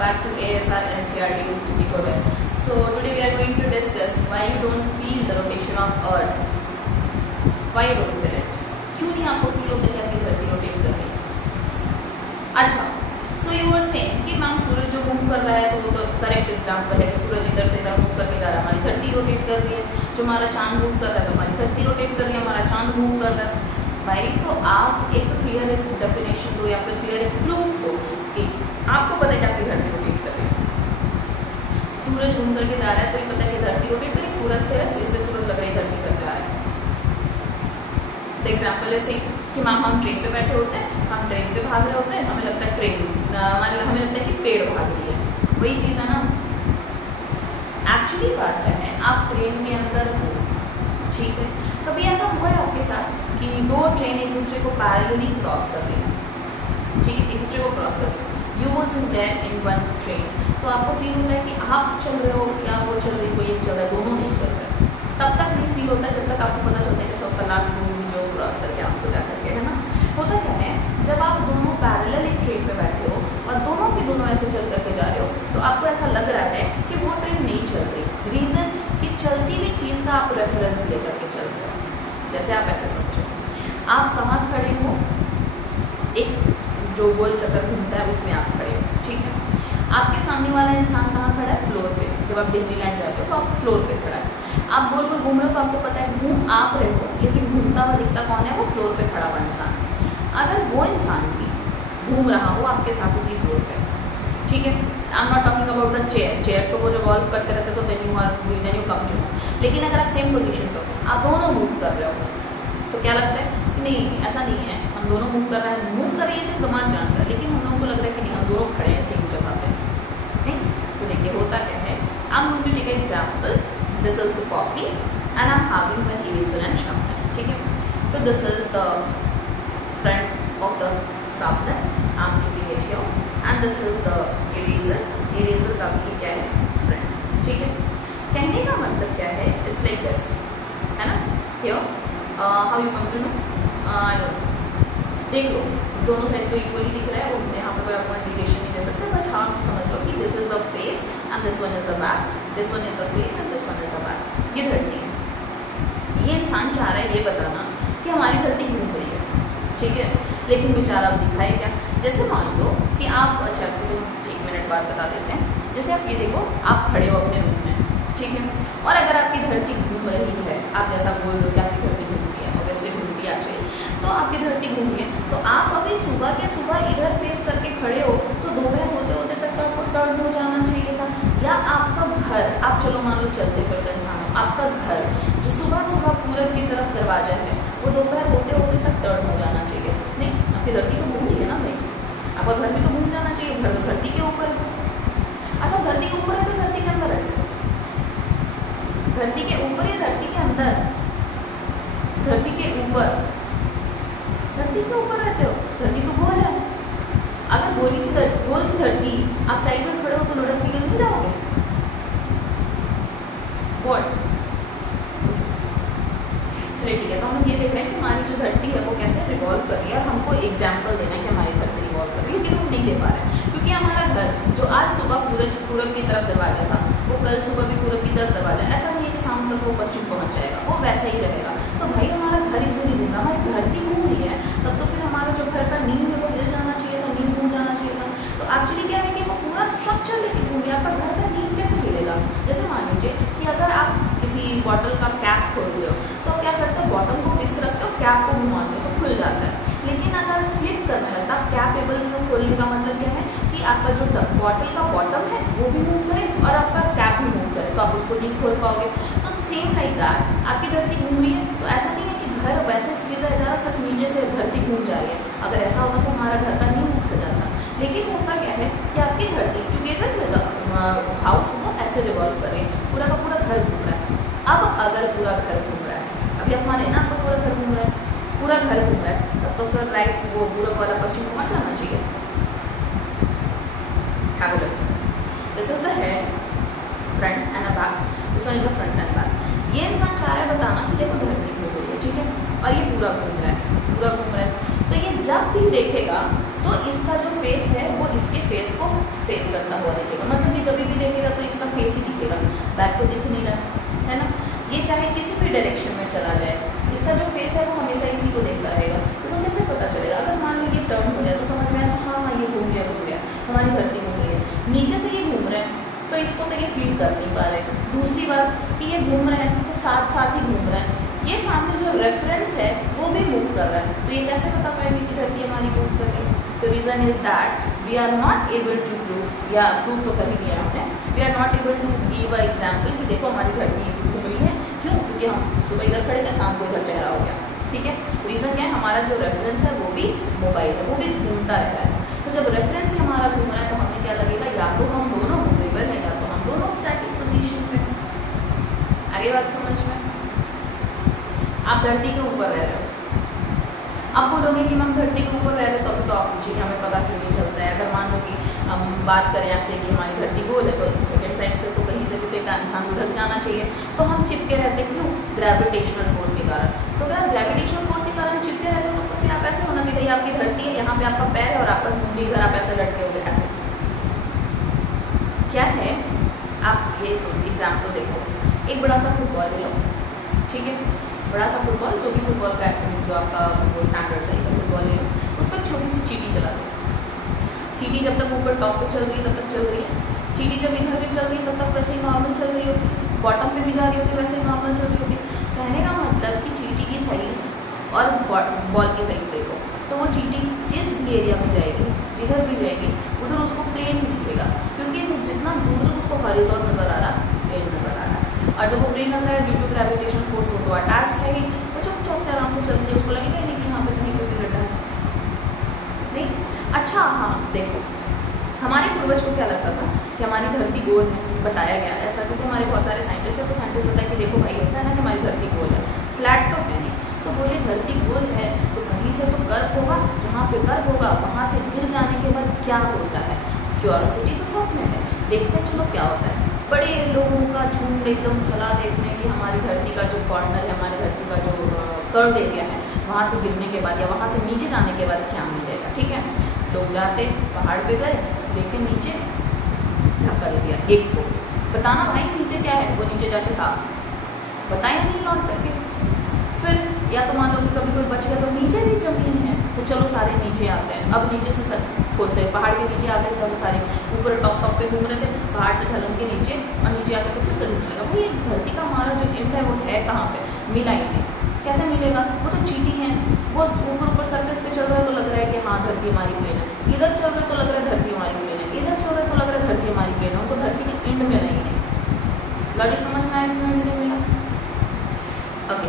back to ASR NCERT Decoded. So today we are going to discuss why you don't feel the rotation of Earth. Why you don't feel it? क्यों नहीं आपको feel होता है कि आपकी धरती rotate कर रही है? अच्छा, so you were saying कि मैम सूरज जो मूव कर रहा है तो वो तो करेक्ट एग्जाम्पल है कि सूरज इधर से इधर मूव करके जा रहा है, हमारी धरती रोटेट कर रही है। जो हमारा चांद मूव कर रहा है तो हमारी धरती रोटेट कर रही है, हमारा चांद मूव कर रहा है। भाई तो आप एक क्लियर एक डेफिनेशन दो या फिर क्लियर एक प्रूफ दो कि आपको पता है कि आपकी धरती रोटेट कर रही है। सूरज घूम करके जा रहा है तो ये पता है कि धरती रोटेट कर रही है, सूरज थे इसलिए सूरज लग रहा है इधर से इधर जा रहा है। द एग्जाम्पल है सेम कि मैम हम ट्रेन पे बैठे होते हैं, हम ट्रेन पे भाग रहे होते हैं, हमें लगता है हमें लगता है कि पेड़ भाग रही है, वही चीज़ है ना। एक्चुअली बात क्या है, आप ट्रेन के अंदर हो, ठीक है, कभी ऐसा हुआ है आपके साथ कि दो ट्रेन एक दूसरे को पैरेलली क्रॉस कर रही है, ठीक है, एक दूसरे को क्रॉस कर रही है, you was in there in one train, तो आपको फील होता है कि आप चल रहे हो या वो चल रही, कोई एक चल रहा है, दोनों नहीं चल रहे। तब तक नहीं फील होता है जब तक आपको पता चलता है कि अच्छा उसका लास्ट मूवी जो क्रॉस करके आपको जा करके, है ना। होता क्या है, जब आप दोनों पैरेलल एक ट्रेन पे बैठे हो और दोनों के दोनों ऐसे चल करके जा रहे हो तो आपको ऐसा लग रहा है कि वो ट्रेन नहीं चल रही। रीज़न कि चलती हुई चीज़ का आप रेफरेंस लेकर के चल रहे हो। जैसे आप ऐसे समझो, आप कहाँ खड़े हो, एक जो गोल चक्कर घूमता है उसमें आप खड़े हो, ठीक है। आपके सामने वाला इंसान कहाँ खड़ा है, फ्लोर पे। जब आप डिज्नीलैंड जाते हो तो आप फ्लोर पे खड़ा है, आप गोल गोल घूम रहे हो तो आपको पता है घूम आप रहे हो, लेकिन घूमता हुआ दिखता कौन है, वो फ्लोर पे खड़ा हुआ इंसान। अगर वो इंसान भी घूम रहा हो आपके साथ उसी फ्लोर पे, ठीक है, I am not talking about the chair को वो रिवॉल्व करते रहते तो देन यू कम टू। लेकिन अगर आप सेम पोजीशन पे हो, आप दोनों मूव कर रहे हो, तो क्या लगता है कि नहीं ऐसा नहीं है, हम दोनों मूव कर रहे हैं, मूव कर रही है चीज़ दिमाग जान रहा है, लेकिन हम लोगों को लग रहा है कि नहीं हम दोनों खड़े हैं सेम जगह पे, नहीं। तो देखिए होता क्या है, I am going to take example, this is the copy and I am having an eraser and sharpener, ठीक है। तो this is the front of the sharpener, I am keeping it here and this is the eraser का भी क्या है, front, ठीक है। कहने का मतलब क्या है, इट्स लाइक दिस, है ना। Here how you come to know, I don't know, देख लो दोनों साइड तो इक्वली दिख रहा है, वो यहाँ पे कोई आपको इंडिकेशन नहीं दे सकते, बट हाँ समझ लो कि this is the face and this one is the back, this one is the face and this one is the back. ये धरती है, ये इंसान चाह रहा है ये बताना कि हमारी धरती घूम रही है, ठीक है, लेकिन बेचारा अब दिखाए क्या। जैसे मान लो कि आप, अच्छा इसको तो 1 मिनट बाद बता देते हैं। जैसे आप ये देखो, आप खड़े हो अपने रूम में, ठीक है, और अगर आपकी धरती घूम रही है, आप जैसा बोल रहे हो कि आपकी धरती घूमती है, ऑब्वियसली घूमती है एक्चुअली, तो आपकी धरती घूम रही है, तो आप अभी सुबह के सुबह इधर फेस करके खड़े हो तो दोपहर होते होते तक तो आपको टर्न हो जाना चाहिए था। या आपका घर, आप चलो मान लो चलते फिरते इंसान हो, आपका घर जो सुबह सुबह पूरब की तरफ दरवाजा है वो दोपहर होते होते तक टर्न हो जाना चाहिए, नहीं। आपकी धरती तो घूम रही है ना भाई, आपका घर भी तो घूम जाना चाहिए, घर तो धरती के ऊपर है। अच्छा धरती के ऊपर है तो धरती के अंदर रहते हो, धरती के ऊपर या धरती के अंदर, धरती के ऊपर, धरती के ऊपर रहते हो, धरती तो गोल है। अगर गोल सी धरती आप साइड में खड़े हो तो लुढ़क के नहीं जाओगे, व्हाट। चलिए ठीक है, तो हम लोग ये देख रहे हैं कि हमारी जो धरती है वो कैसे रिवॉल्व कर रही है, और हमको एग्जाम्पल देना है कि हमारी धरती रिवॉल्व कर रही है, लेकिन हम नहीं दे पा रहे हैं क्योंकि हमारा घर जो आज सुबह पूरब की तरफ दरवाजा था वो कल सुबह भी पूरब की तरफ दरवाजा, ऐसा नहीं है कि शाम तक वो पश्चिम पहुंच जाएगा, वो वैसे ही रहेगा। तो भाई हमारा घर ही क्यों नहीं घूम रहा, हमारी धरती घूम रही है, तब तो फिर हमारा जो घर का नींव है वो हिल जाना चाहिए था, नींव घूम जाना चाहिए था। तो एक्चुअली क्या है कि वो पूरा स्ट्रक्चर लेके घूम रही है, आपका घर का नींव कैसे हिलेगा। जैसे मान लीजिए कि अगर आप किसी बॉटल का कैप खोल रहे हो तो क्या करते हो, बॉटम को फिक्स रखते हो, कैप को घुमाते हो तो खुल जाता है। लेकिन अगर स्लिप करने लगता है, कैप एबल नहीं हो खोलने का मतलब क्या है कि आपका जो बॉटल का बॉटम है वो भी मूव करे और आपका कैप भी मूव करे, तो आप उसको नहीं खोल पाओगे। तो सेम लाइक दैट आपकी धरती घूम रही है, तो ऐसा नहीं है कि घर वैसे स्थिर रह जा रहा, सिर्फ नीचे से धरती घूम जा रही है। अगर ऐसा होता तो हमारा घर का नींव उखड़ जाता। लेकिन होता क्या है कि आपकी धरती टुगेदर विद हाउस वो ऐसे रिवॉल्व कर रही है, पूरा का पूरा घर घूम रहा है। अब अगर पूरा घर घूम रहा है, अभी आप माने ना आपका पूरा घर घूम रहा है, पूरा घर घूम रहा है, तब तो फिर राइट वो पूरब वाला पश्चिम पहुंच जाना चाहिए। Have a look. This is the head, front and a back. This one is the front and back. ये इंसान चाह रहा है बताना कि देखो धरती घूम रही है, ठीक है, और ये पूरा घूम रहा है, पूरा घूम रहा है। तो ये जब भी देखेगा तो इसका जो फेस है वो इसके फेस को फेस करता हुआ दिखेगा, मतलब ये जब भी देखेगा तो इसका फेस ही दिखेगा, बैक तो दिख नहीं रहा है ना। ये चाहे किसी भी डायरेक्शन में चला जाए, इसका जो फेस है वो हमेशा इसी को देखता रहेगा। तो हमें कैसे पता चलेगा? अगर मान लो ये टर्न हो जाए तो समझ में अच्छा हाँ ये घूम गया, हमारी धरती घूम रही है। नीचे से ये घूम रहे हैं तो इसको तो ये फील कर नहीं पा रहे। दूसरी बात कि ये घूम रहे हैं तो साथ साथ ही घूम रहे हैं, ये सामने जो रेफरेंस है वो भी मूव कर रहा है, तो ये कैसे पता पाएंगे कि धरती हमारी मूव कर रही है? तो reason is that we are not able to prove, या प्रूव तो कर ही दिया हमने, we are not able to give a example कि देखो हमारी धरती घूम रही है। क्यों? क्योंकि हम सुबह इधर खड़े थे, शाम को इधर चेहरा हो गया। ठीक है, रीज़न क्या है? हमारा जो रेफरेंस है वो भी मोबाइल है, वो भी घूमता रहता है। तो जब रेफरेंस ही हमारा घूम रहा है तो हमें क्या लगेगा? या तो हम दोनों मूवेबल हैं या तो हम दोनों स्टैटिक पोजीशन पे हैं। आगे बात समझ में? आप धरती के ऊपर रह रहे हो, अब बोलोगे कि मैम धरती के ऊपर रह रहे हो, तो आप पूछिए कि हमें पता क्यों नहीं चलता है। अगर मान लो कि हम बात करें ऐसे कि हमारी धरती गोल है, तो सेकेंड साइड से तो कहीं से भी तो एक इंसान उधर जाना चाहिए, तो हम चिपके रहते हैं। क्यों? ग्रेविटेशनल फोर्स के कारण। तो अगर आप ग्रेविटेशनल फोर्स के कारण चिपके रहते हो तो फिर आप ऐसे होना चाहिए, आपकी धरती है, यहाँ पे आपका पैर है और आपका मुंडी इधर, आप ऐसे लटके हो गए ऐसे। क्या है? आप ये एग्जाम्पल देखो, एक बड़ा सा फुटबॉल ले लो, ठीक है, बड़ा सा फुटबॉल, जो भी फुटबॉल का जो आपका वो स्टैंडर्ड सही है फुटबॉल ले लो, उस पर छोटी सी चीटी चला दो। चीटी जब तक ऊपर टॉप पे चल रही है तब तक चल रही है, चीटी जब इधर भी चल रही है तब तक वैसे ही नॉर्मल चल रही होती है, बॉटम पे भी जा रही होती है वैसे ही नॉर्मल चल रही होती है। कहने का मतलब कि चीटी की साइज़ और बॉल की साइज़ देखो, तो वो चीटी जिस भी एरिया में जाएगी, जिधर भी जाएगी, उधर उसको प्लेन ही दिखेगा, क्योंकि जितना दूर दूर उसको हॉरिजॉन्टल नज़र आ रहा, प्लेन नज़र आ रहा है। और जब वो प्लेन नज़र आ रहा है ड्यू टू ग्रेविटेशन फोर्स, वो तो अटैच्ड है ही, वो चुपचाप से आराम से चलती है, उसको लगेगा ही नहीं कि यहाँ पे कहीं कोई भी गड्ढा है। नहीं? अच्छा हाँ देखो, हमारे पूर्वज को क्या लगता था कि हमारी धरती गोल है, बताया गया ऐसा, क्योंकि हमारे बहुत सारे साइंटिस्ट हैं, तो साइंटिस्ट बताया कि देखो भाई ऐसा है ना कि हमारी धरती गोल है, फ्लैट तो है नहीं। तो बोले धरती गोल है तो कहीं से तो कर्व होगा, जहाँ पे कर्व होगा वहाँ से गिर जाने के बाद क्या होता है? क्यूरियोसिटी तो सब में है, देखते हैं चलो क्या होता है। बड़े लोगों का झुंड एकदम चला देखने कि हमारी धरती का जो कॉर्नर है, हमारी धरती का जो कर्व एरिया है, वहाँ से गिरने के बाद या वहाँ से नीचे जाने के बाद क्या मिलेगा। ठीक है, लोग जाते पहाड़ पे गए, देखे नीचे धक्का दे दिया एक को, बताना भाई नीचे क्या है, वो नीचे जाके साफ बताया नहीं लौट करके। फिर या तो मान लो कि कभी कोई बच गया तो नीचे भी ज़मीन है, तो चलो सारे नीचे आते हैं। अब नीचे से सर खोजते हैं, पहाड़ के नीचे आते हैं सब सारे, ऊपर टॉप पे घूम रहे थे, पहाड़ से ढलन के नीचे और नीचे आकर तो फिर से ढूंढने लगा भाई ये धरती का हमारा जो एंड है वो है कहाँ पे? मिला ही नहीं। कैसे मिलेगा? वो तो चीटी है, वो ऊपर सरफेस पे चल रहा है तो लग रहा है कि हाँ धरती हमारी प्लेन है, इधर चल रहा है तो लग रहा है धरती हमारी प्लेन है, इधर चल रहा है तो लग रहा है धरती हमारी प्लेन है, उनको धरती के एंड में नहीं है। लॉजिक समझ में आया क्यों एंड नहीं मिला? ओके,